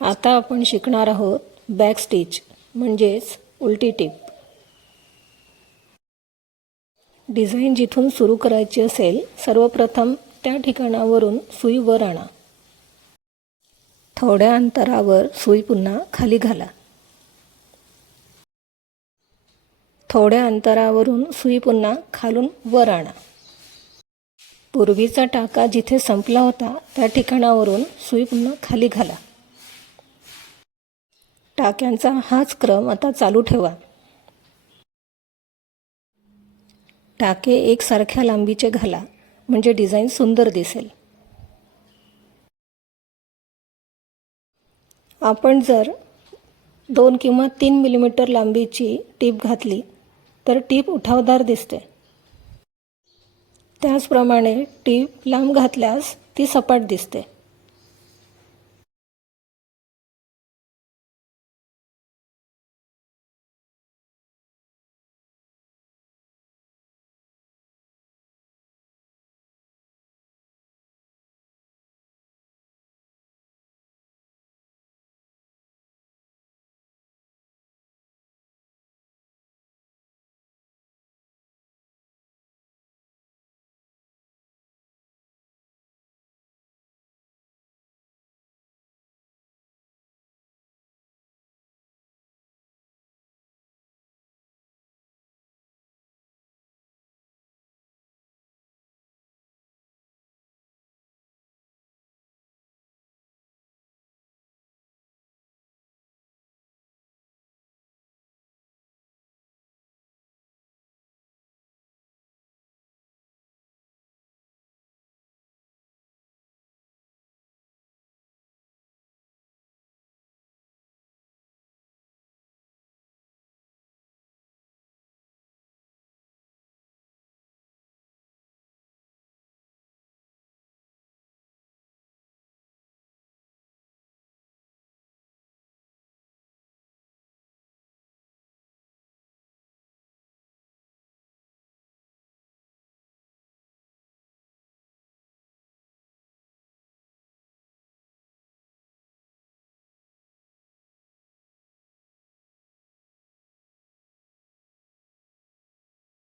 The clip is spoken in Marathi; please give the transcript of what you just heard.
आता आपण शिकणार आहोत बॅक स्टिच म्हणजेच उलटी टिप. डिझाईन जिथून सुरू करायची असेल सर्वप्रथम त्या ठिकाणावरून सुई वर आणा. थोड्या अंतरावर सुई पुन्हा खाली घाला. थोड्या अंतरावरून सुई पुन्हा खालून वर आणा. पूर्वीचा टाका जिथे संपला होता त्या ठिकाणावरून सुई पुन्हा खाली घाला. टाक्यांचा हाच क्रम आता चालू ठेवा. टाके एकसारख्या लांबीचे घाला म्हणजे डिझाईन सुंदर दिसेल. आपण जर दोन किंवा तीन मिलीमीटर लांबीची टीप घातली तर टीप उठावदार दिसते. त्याचप्रमाणे टीप लांब घातल्यास ती सपाट दिसते.